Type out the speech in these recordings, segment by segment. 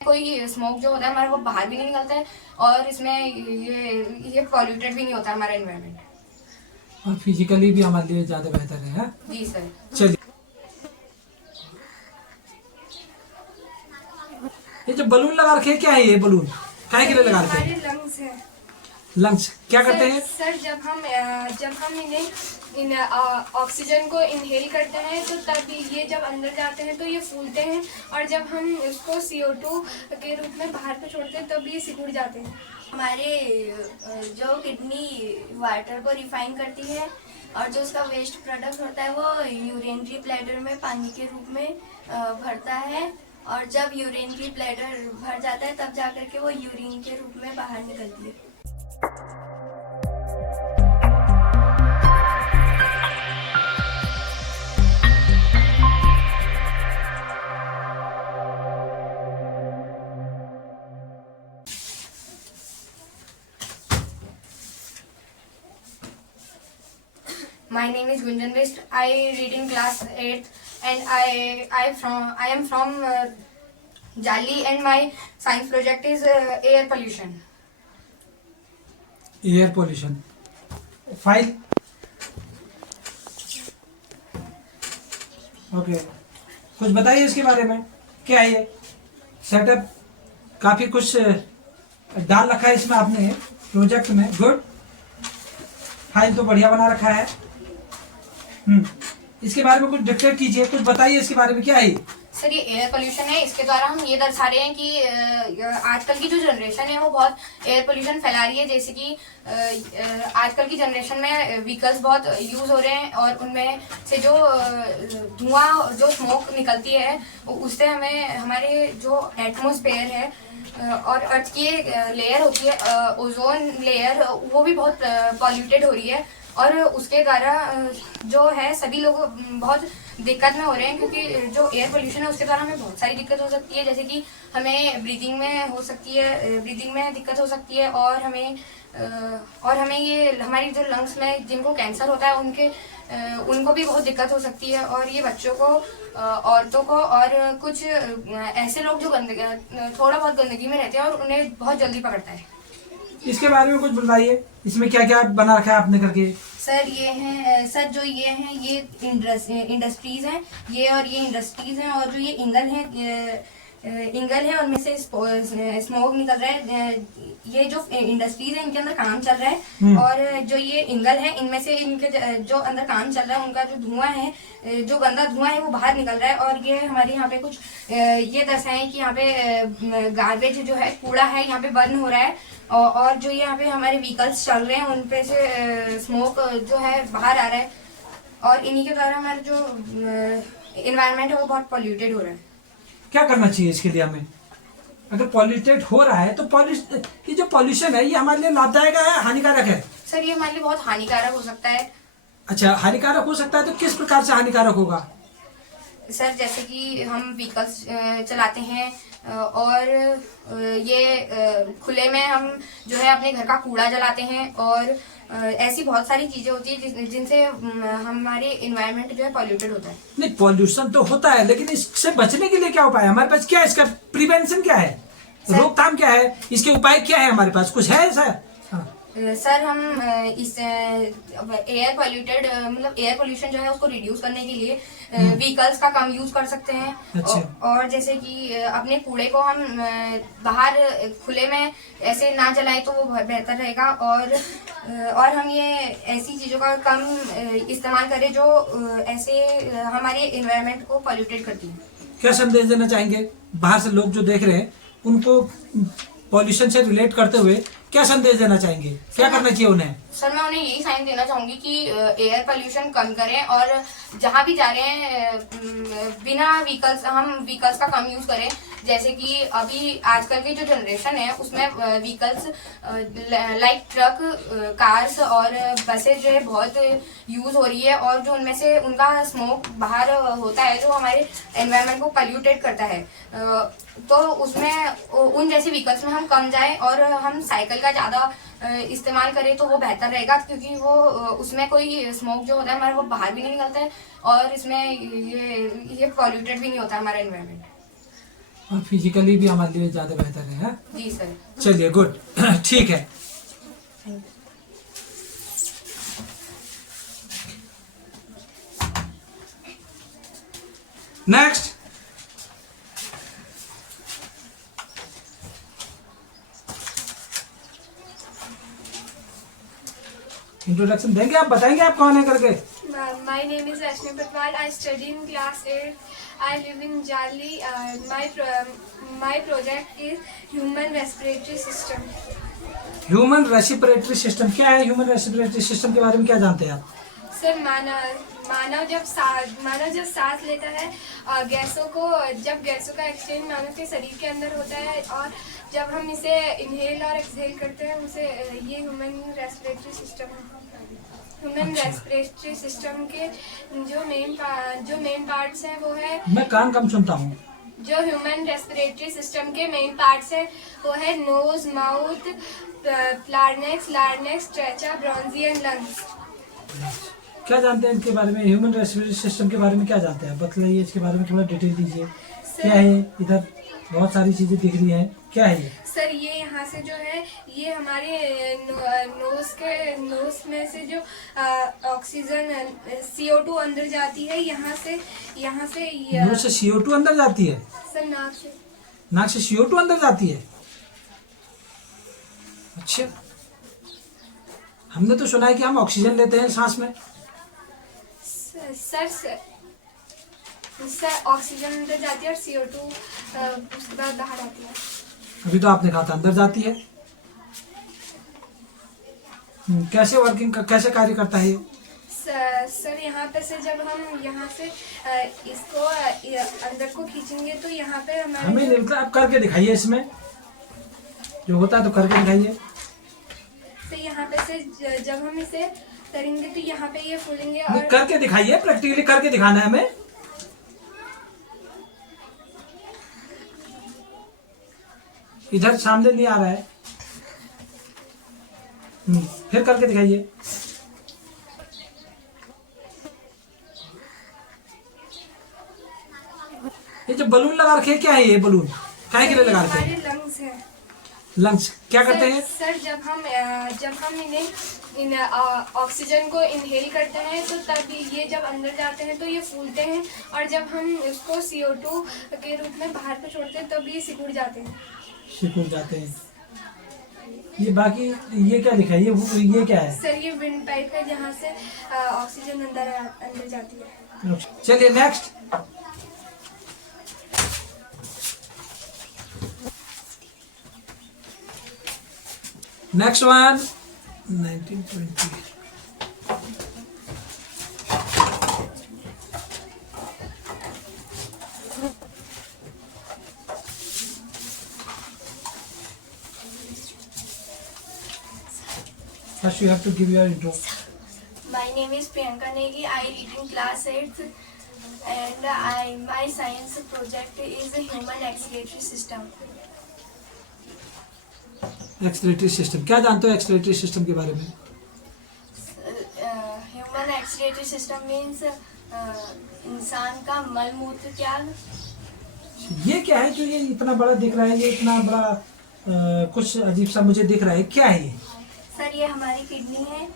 कोई स्मोक जो होता है हमारा वो बाहर भी नहीं निकलता है और इसमें ये पॉल्यूटेड भी नहीं होता हमारा एनवायरनमेंट। और फिजिकली भी हमारे लिए ज़्यादा बेहतर है, हाँ? जी सर। चलिए, ये जो बलून लगा रखे हैं क्या है? ये बलून काहे के लिए लगा रखे हैं? हमारे लंग्स है। लंग्स क्या करते हैं? सर जब हम इन ऑक्सीजन को इनहेल करते हैं तो तब ये जब अंदर जाते हैं तो ये फूलते हैं और जब हम इसको CO2 के रूप में बाहर पे छोड़ते हैं तब ये सिकुड़ जाते हैं। हमारे जो किडनी वाटर को रिफाइन करती है और जो उसका वेस्ट प्रोडक्ट होता है वो यूरिनरी ब्लैडर में पानी के रूप में भरता है और जब यूरिनरी ब्लैडर भर जाता है तब जाकर के वो यूरिन के रूप में बाहर निकलती है। My name is Gunjan Best. I read in class 8th and I am from Jali and my science project is air pollution. Air pollution file. Okay, कुछ बताइए इसके बारे में। क्या है ये सेटअप? काफी कुछ डाल रखा है इसमें आपने प्रोजेक्ट में। गुड, फाइल तो बढ़िया बना रखा है। इसके बारे में कुछ डिस्क्राइब कीजिए, कुछ बताइए इसके बारे में। क्या है सर ये एयर पोल्यूशन है। इसके द्वारा हम ये दर्शा रहे हैं कि आजकल की जो जनरेशन है वो बहुत एयर पोल्यूशन फैला रही है। जैसे कि आजकल की जनरेशन में व्हीकल्स बहुत यूज हो रहे हैं और उनमें से जो धुआं जो स्मोक निकलती है उससे हमें हमारे जो एटमॉस्फेयर है और अर्थ की लेयर होती है ओजोन लेयर वो भी बहुत पॉल्यूटेड हो रही है और उसके द्वारा जो है सभी लोग बहुत दिक्कत में हो रहे हैं क्योंकि जो एयर पोल्यूशन है उसके द्वारा हमें बहुत सारी दिक्कत हो सकती है। जैसे कि हमें ब्रीदिंग में हो सकती है, ब्रीदिंग में दिक्कत हो सकती है और हमें ये हमारी जो लंग्स में जिनको कैंसर होता है उनको भी बहुत दिक्कत हो सकती है और ये बच्चों को, औरतों को और कुछ ऐसे लोग जो थोड़ा बहुत गंदगी में रहते हैं और उन्हें बहुत जल्दी पकड़ता है। इसके बारे में कुछ बताइए, इसमें क्या क्या बना रखा है आपने करके? सर ये हैं ये इंडस्ट्रीज हैं ये और ये इंडस्ट्रीज हैं और जो ये इंगल है उनमें से स्मोक निकल रहा है। ये जो इंडस्ट्रीज है इनके अंदर काम चल रहा है और जो ये इंगल है इनमें से इनके जो अंदर काम चल रहा है उनका जो धुआं है, जो गंदा धुआं है वो बाहर निकल रहा है। और ये हमारे यहाँ पे कुछ ये दर्शाए कि यहाँ पे गार्बेज जो है, कूड़ा है यहाँ पे बर्न हो रहा है और जो यहाँ पे हमारे व्हीकल्स चल रहे हैं उन पे से स्मोक जो है बाहर आ रहा है और इन्हीं के द्वारा हमारा जो एनवायरनमेंट है वो बहुत पॉल्यूटेड हो रहा है। क्या करना चाहिए इसके लिए हमें? अगर पॉल्यूटेड हो रहा है तो ये जो पॉल्यूशन है ये हमारे लिए लाभदायक है, हानिकारक है? सर ये हमारे लिए बहुत हानिकारक हो सकता है। अच्छा, हानिकारक हो सकता है तो किस प्रकार से हानिकारक होगा? सर जैसे कि हम व्हीकल्स चलाते हैं और ये खुले में हम जो है अपने घर का कूड़ा जलाते हैं और ऐसी बहुत सारी चीजें होती है जिनसे हमारे एनवायरनमेंट जो है पॉल्यूटेड होता है। नहीं, पॉल्यूशन तो होता है लेकिन इससे बचने के लिए क्या उपाय है हमारे पास? क्या है इसका प्रिवेंशन? क्या है रोकथाम? क्या है इसके उपाय? क्या है हमारे पास? कुछ है ऐसा? सर हम इस एयर पोल्यूशन जो है उसको रिड्यूस करने के लिए व्हीकल्स का कम यूज कर सकते हैं। अच्छा। और जैसे कि अपने कूड़े को हम बाहर खुले में ऐसे ना जलाएं तो वो बेहतर रहेगा और हम ये ऐसी चीजों का कम इस्तेमाल करें जो ऐसे हमारे एनवायरनमेंट को पॉल्यूटेड करती है। क्या संदेश देना चाहेंगे बाहर से लोग जो देख रहे हैं उनको पॉल्यूशन से रिलेट करते हुए? क्या संदेश देना चाहेंगे? क्या करना चाहिए उन्हें? सर मैं उन्हें यही साइन देना चाहूंगी कि एयर पोल्यूशन कम करें और जहाँ भी जा रहे हैं बिना व्हीकल्स का कम यूज करें। जैसे कि अभी आजकल की जो जनरेशन है उसमें व्हीकल्स लाइक ट्रक, कार्स और बसेस जो है बहुत यूज हो रही है और जो उनमें से उनका स्मोक बाहर होता है जो हमारे एनवायरनमेंट को पॉल्यूटेड करता है। तो उसमें उन जैसी व्हीकल्स में हम कम जाएं और हम साइकिल का ज़्यादा इस्तेमाल करें तो वो बेहतर रहेगा क्योंकि वो उसमें कोई स्मोक जो होता है हमारा वो बाहर भी नहीं निकलता है और इसमें ये पॉल्यूटेड भी नहीं होता हमारा एनवायरनमेंट। और फिजिकली भी हमारे लिए ज़्यादा बेहतर है, हाँ? जी सर। चलिए गुड। ठीक है। नेक्स्ट, इंट्रोडक्शन देंगे आप, बताएंगे आप कौन है करके? My name is Ashmi Patwal. I study in class 8. I live in Jali. My project is human respiratory system. Human respiratory system क्या है? ह्यूमन रेस्पिरेटरी सिस्टम के बारे में क्या जानते हैं आप? सर मानव जब सांस लेता है जब गैसों का एक्सचेंज मानव के शरीर के अंदर होता है, और जब हम इसे इनहेल और एक्सहेल करते हैं, उसे ये ह्यूमन रेस्पिरेटरी सिस्टम है। ह्यूमन अच्छा। रेस्पिरेटरी सिस्टम के जो मेन पार्ट्स हैं वो है, मैं कान कम सुनता हूँ। जो ह्यूमन रेस्पिरेटरी सिस्टम के मेन पार्ट्स हैं वो है नोज, माउथ, लार्नेक्स, ट्रेचा, ब्रोंजी एंड लंग्स। क्या जानते हैं इनके बारे में? ह्यूमन रेस्पिरेटरी सिस्टम के बारे में क्या जानते हैं? बतलाइए इसके बारे में, थोड़ा डिटेल दीजिए। क्या है? इधर बहुत सारी चीजें दिख रही हैं, क्या है ये? सर ये यहाँ से जो है, ये हमारे नोज में से जो ऑक्सीजन CO2 अंदर जाती है, यहाँ से नोज से CO2 अंदर जाती है? सर नाक से। नाक से CO2 अंदर जाती है? अच्छा, हमने तो सुना है कि हम ऑक्सीजन लेते हैं सांस में। सर ऑक्सीजन अंदर जाती है और CO2 उसके बाद बाहर आती है। अभी तो आपने कहा था अंदर जाती है। कैसे कार्य करता है ये? सर यहाँ पे से जब हम यहाँ से इसको अंदर को खींचेंगे तो यहाँ पे हमें हमारे नहीं लगता, आप करके दिखाइए, इसमें जो होता है तो करके दिखाइए। तो यहाँ पे से जब हम इसे करेंगे तो यहाँ पे ये फूलेंगे, नहीं, और करके दिखाइए, प्रैक्टिकली करके दिखाना है हमें। इधर सामने नहीं आ रहा है। फिर करके दिखाइए। ये जो बलून लगा रखे हैं, क्या है ये बलून? काहे के लिए लगा रखे हमारे हैं? लंग्स है। लंग्स क्या करते हैं? सर जब हम इन ऑक्सीजन को इनहेल करते हैं तो तब ये जब अंदर जाते हैं तो ये फूलते हैं, और जब हम उसको CO2 के रूप में बाहर पे छोड़ते हैं तब ये सिकुड़ जाते हैं। सिकुड़ जाते हैं। ये बाकी ये क्या लिखा है? ये क्या है? सर ये विंड पाइप है जहाँ से ऑक्सीजन अंदर जाती है। चलिए next. Next one 1920। First you have to give your intro. My name is Priyanka Negi. I read in class 8th, and my science project is a human excretory system. Excretory system क्या जानते हो? Excretory system के बारे में? Human excretory system means इंसान का मल मूत्र त्याग। ये क्या है जो ये इतना बड़ा दिख रहा है? ये इतना बड़ा कुछ अजीब सा मुझे दिख रहा है, क्या है ये? सर ये हमारी किडनी है,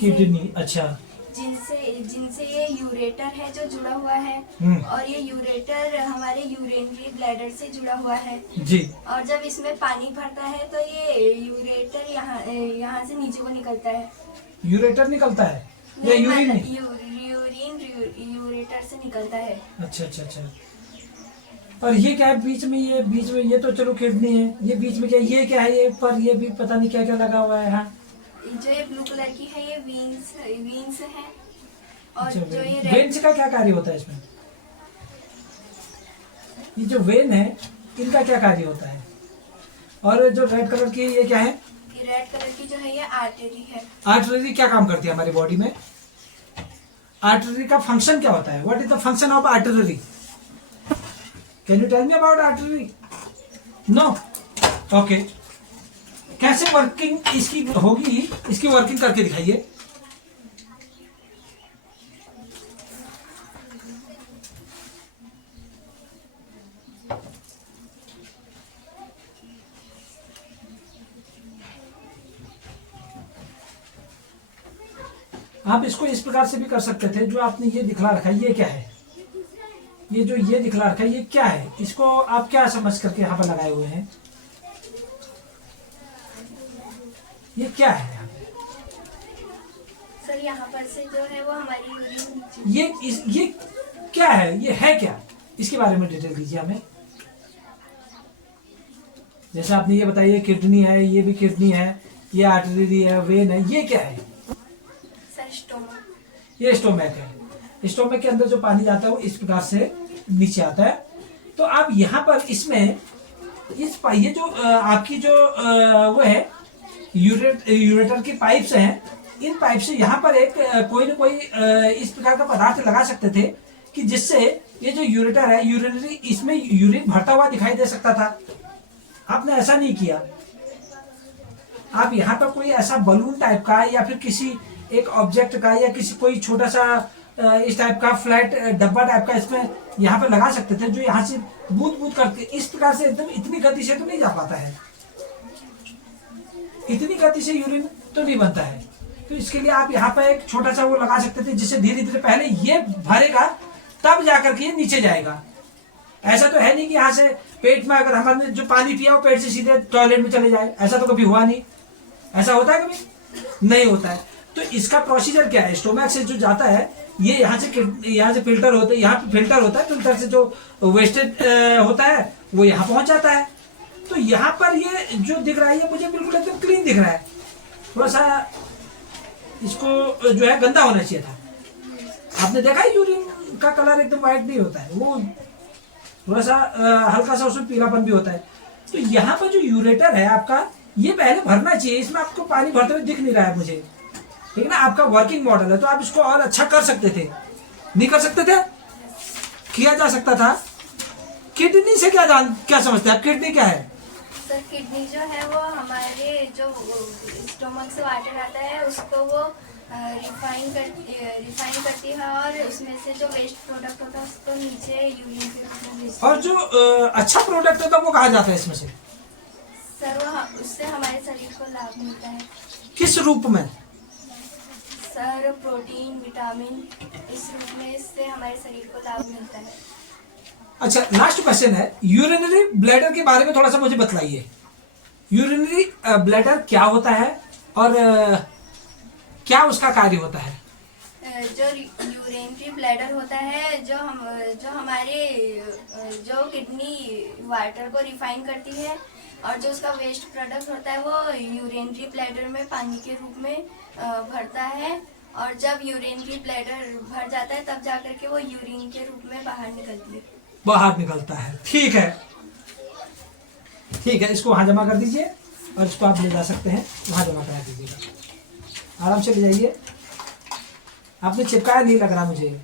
किडनी। अच्छा। जिनसे ये यूरेटर है जो जुड़ा हुआ है, और ये यूरेटर हमारे यूरिनरी ब्लैडर से जुड़ा हुआ है जी। और जब इसमें पानी भरता है तो ये यूरेटर यहाँ से नीचे को निकलता है। यूरेटर निकलता है या यूरिन? यूरिन यूरेटर से निकलता है। अच्छा अच्छा अच्छा। और ये क्या है बीच में? ये तो चलो किडनी है, ये बीच में क्या? ये क्या है? ये पर ये भी पता नहीं क्या क्या लगा हुआ है। हाँ, जो ये ब्लू कलर की है ये वीन्स है, और अच्छा, जो ये वेन्स का क्या कार्य होता है इसमें? ये जो वेन है इनका क्या कार्य होता है? और जो रेड कलर की ये क्या है? रेड कलर की जो है ये आर्टरी है। आर्टरी क्या काम करती है हमारी बॉडी में? आर्टरी का फंक्शन क्या होता है? What is the function of artery? Can you tell me about artery? No? Okay. कैसे वर्किंग इसकी होगी? इसकी वर्किंग करके दिखाइए। आप इसको इस प्रकार से भी कर सकते थे, जो आपने ये दिखला रखा है ये क्या है, ये जो ये दिखला रखा है ये क्या है, इसको आप क्या समझ करके यहाँ पर लगाए हुए हैं, ये क्या है यहाँ पे? सर यहाँ पर से जो है वो हमारी यूरिन, ये क्या है, ये है क्या, इसके बारे में डिटेल दीजिए हमें। जैसे आपने ये बताइए किडनी है, ये भी किडनी है, ये आर्टरी है, वेन है, ये क्या है? सर स्टोमक, ये स्टोमैक है। स्टोमैक के अंदर जो पानी जाता है वो इस प्रकार से नीचे आता है। तो आप यहाँ पर इसमें ये जो आपकी जो वो है यूरेटर की पाइप्स हैं, इन पाइप से यहाँ पर एक कोई न कोई इस प्रकार का पदार्थ लगा सकते थे कि जिससे ये जो यूरेटर है यूरिनरी, इसमें यूरिन भरता हुआ दिखाई दे सकता था। आपने ऐसा नहीं किया। आप यहाँ पर कोई ऐसा बलून टाइप का या फिर किसी एक ऑब्जेक्ट का या किसी कोई छोटा सा इस टाइप का फ्लैट डब्बा टाइप का इसमें यहाँ पे लगा सकते थे, जो यहाँ से बूंद बूंद करके इस प्रकार से एकदम इतनी गति से तो नहीं जा पाता है, इतनी गति से यूरिन तो नहीं बनता है। तो इसके लिए आप यहाँ पर एक छोटा सा वो लगा सकते थे, जिससे धीरे धीरे पहले ये भरेगा तब जाकर के ये नीचे जाएगा। ऐसा तो है नहीं कि यहाँ से पेट में अगर हमने जो पानी पिया वो पेट से सीधे टॉयलेट में चले जाए, ऐसा तो कभी हुआ नहीं। ऐसा होता है कभी? नहीं होता है। तो इसका प्रोसीजर क्या है, स्टोमैक से जो जाता है ये यहाँ से फिल्टर होता है, यहाँ पे फिल्टर होता है, फिल्टर से जो वेस्टेज होता है वो यहाँ पहुंच जाता है। तो यहाँ पर ये जो दिख रहा है ये मुझे बिल्कुल एकदम क्लीन दिख रहा है। थोड़ा सा इसको जो है गंदा होना चाहिए था। आपने देखा है यूरिन का कलर एकदम व्हाइट नहीं होता है, वो थोड़ा सा हल्का सा उसमें पीलापन भी होता है। तो यहाँ पर जो यूरेटर है आपका ये पहले भरना चाहिए। इसमें आपको पानी भरते हुए दिख नहीं रहा है मुझे, ठीक है ना। आपका वर्किंग मॉडल है तो आप इसको और अच्छा कर सकते थे, नहीं कर सकते थे? किया जा सकता था। किडनी से क्या समझते हैं आप? किडनी क्या है? सर किडनी जो है वो हमारे जो स्टोमक से वाटर आता है उसको वो रिफाइन करती है और उसमें से जो वेस्ट प्रोडक्ट होता है उसको नीचे यूरिन के रूप में भेजती है। और जो अच्छा प्रोडक्ट होता है वो कहा जाता है इसमें से? सर वो उससे हमारे शरीर को लाभ मिलता है। किस रूप में? सर प्रोटीन, विटामिन, इस रूप में इससे हमारे शरीर को लाभ मिलता है। अच्छा, लास्ट क्वेश्चन है, यूरिनरी ब्लैडर के बारे में थोड़ा सा मुझे बतलाइए। यूरिनरी ब्लैडर क्या होता है और क्या उसका कार्य होता है? जो यूरिनरी ब्लैडर होता है जो हमारे जो किडनी वाटर को रिफाइन करती है और जो उसका वेस्ट प्रोडक्ट होता है वो यूरिनरी ब्लैडर में पानी के रूप में भरता है और जब यूरिनरी ब्लैडर भर जाता है तब जाकर के वो यूरिन के रूप में बाहर निकलता है। ठीक है, ठीक है। इसको वहाँ जमा कर दीजिए और इसको आप ले जा सकते हैं, वहाँ जमा करा दीजिएगा। आराम से ले जाइए। आपने चिपकाया नहीं लग रहा मुझे।